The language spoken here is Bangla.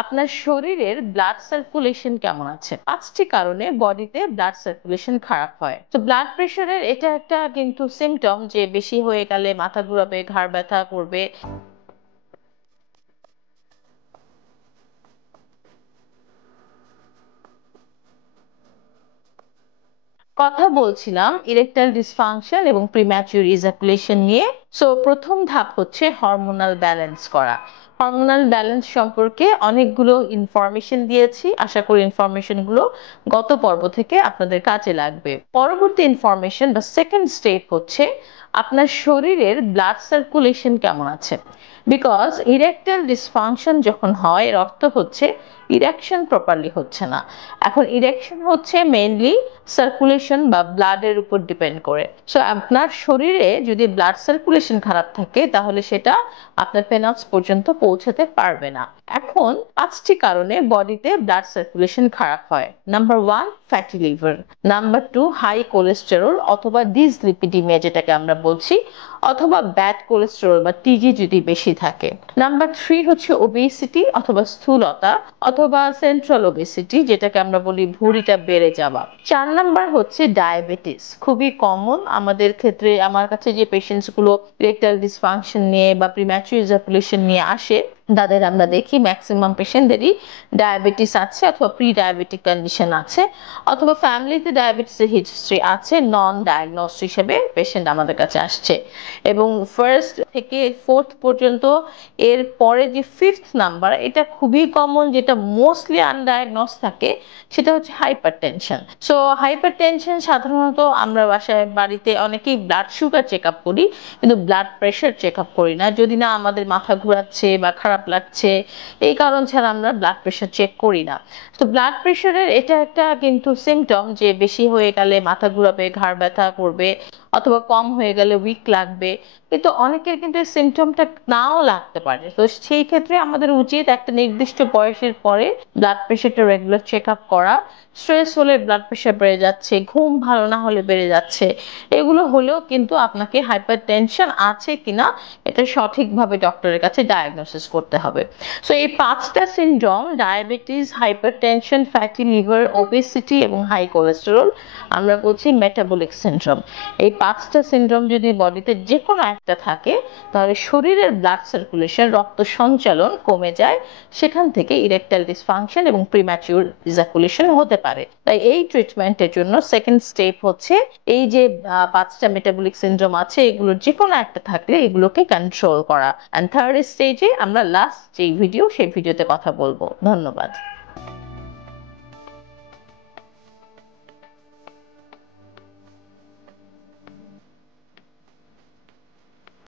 আপনার শরীরের ব্লাড সার্কুলেশন কেমন আছে? ৫টি কারণে বডিতে ব্লাড সার্কুলেশন খারাপ হয়। তো ব্লাড প্রেশারের এটা একটা কিন্তু সিম্পটম যে বেশি হয়ে গেলে মাথা ঘুরাবে, ঘাড় ব্যথা করবে। কথা বলছিলাম ইরেকটাইল ডিসফাংশন এবং প্রিম্যাচিউর ইজাকুলেশন নিয়ে। সো প্রথম ধাপ হচ্ছে হরমোনাল ব্যালেন্স করা। হরমোনাল ব্যালেন্স সম্পর্কে অনেকগুলো ইনফরমেশন দিয়েছি, আশা করি ইনফরমেশনগুলো গত পর্ব থেকে আপনাদের কাজে লাগবে। পরবর্তী ইনফরমেশন বা সেকেন্ড স্টেপ হচ্ছে আপনার শরীরের ব্লাড সার্কুলেশন কেমন আছে। বিকজ ইরেকটাইল ডিসফাংশন যখন হয় এর অর্থ হচ্ছে ইরেকশন প্রপারলি হচ্ছে না। এখন ইরেকশন হচ্ছে মেইনলি সার্কুলেশন বা ব্লাডের উপর ডিপেন্ড করে। সো আপনার শরীরে যদি ব্লাড সার্কুলেশন খারাপ থাকে তাহলে সেটা আপনার পেনাস পর্যন্ত পৌঁছাতে পারবে না। এখন 5টি কারণে বডিতে ব্লাড সার্কুলেশন খারাপ হয়। Number 1 fatty liver, number 2 high cholesterol অথবা ডিসলিপিডিমিয়া যেটাকে আমরা বলছি, অথবা ব্যাড কোলেস্টেরল বা টিজি যদি বেশি থাকে। নাম্বার 3 হচ্ছে ওবেসিটি অথবা স্থূলতা অথবা সেন্ট্রাল ওবেসিটি যেটাকে আমরা বলি ভুঁড়িটা বেড়ে যাওয়া। 4 নাম্বার হচ্ছে ডায়াবেটিস, খুবই কমন আমাদের ক্ষেত্রে। আমার কাছে যে পেশেন্টস গুলো ইরেকটাইল ডিসফাংশন নিয়ে বা প্রিম্যাচুর ইজাকুলেশন নিয়ে আসে তাদের আমরা দেখি ম্যাক্সিমাম পেশেন্টদেরই ডায়াবেটিস আছে অথবা প্রি ডায়াবেটিক কন্ডিশন আছে অথবা ফ্যামিলিতে ডায়াবেটিসের হিস্ট্রি আছে, নন ডায়াগনোসড হিসেবে পেশেন্ট আমাদের কাছে আসছে। এবং ফার্স্ট থেকে ফোর্থ পর্যন্ত এর পরে যে ফিফথ নাম্বার, এটা খুবই কমন, যেটা মোস্টলি আনডায়াগনোস থাকে, সেটা হচ্ছে hyper tension. So hyper tension সাধারণত আমরা বাড়িতে অনেকেই ব্লাড সুগার চেক আপ করি, কিন্তু ব্লাড প্রেশার চেক আপ করি না, যদি না আমাদের মাথা ঘোরাচ্ছে বা খারাপ লাগছে এই কারণ ছাড়া আমরা ব্লাড প্রেশার চেক করি না। তো ব্লাড প্রেশারের এটা একটা কিন্তু সিমটম যে বেশি হয়ে গেলে মাথা ঘোরাবে, ঘাড় ব্যথা করবে, অথবা কম হয়ে গেলে উইক লাগবে। কিন্তু অনেকের কিন্তু এই সিমটমটা নাও লাগতে পারে। তো সেই ক্ষেত্রে আমাদের উচিত একটা নির্দিষ্ট বয়সের পরে ব্লাড প্রেশারটা রেগুলার চেক আপ করা। স্ট্রেস হলে ব্লাড প্রেশার বেড়ে যাচ্ছে, ঘুম ভালো না হলে বেড়ে যাচ্ছে, এগুলো হলেও কিন্তু আপনাকে হাইপার টেনশন আছে কিনা এটা সঠিকভাবে ডক্টরের কাছে ডায়াগনোসিস করতে হবে। সো এই 5টা syndrome, diabetes, hyper tension, fatty liver, obesity এবং হাই কোলেস্টেরল, আমরা বলছি মেটাবলিক সিনড্রোম। এই 5টা সিনড্রোম যদি বডিতে যে কোনো একটা থাকে তাহলে শরীরের ব্লাড সার্কুলেশন, রক্ত সঞ্চালন কমে যায়, সেখান থেকে ইরেকটাইল ডিসফাংশন এবং প্রিম্যাচিউর ইজাকুলেশন হতে পারে। তাই এই ট্রিটমেন্টের জন্য সেকেন্ড স্টেপ হচ্ছে এই যে 5টা মেটাবলিক সিনড্রোম আছে এগুলোর যে কোনো একটা থাকলে এগুলোকে কন্ট্রোল করা। এন্ড থার্ড স্টেজে আমরা লাস্ট যে ভিডিও সেই ভিডিওতে কথা বলবো। ধন্যবাদ।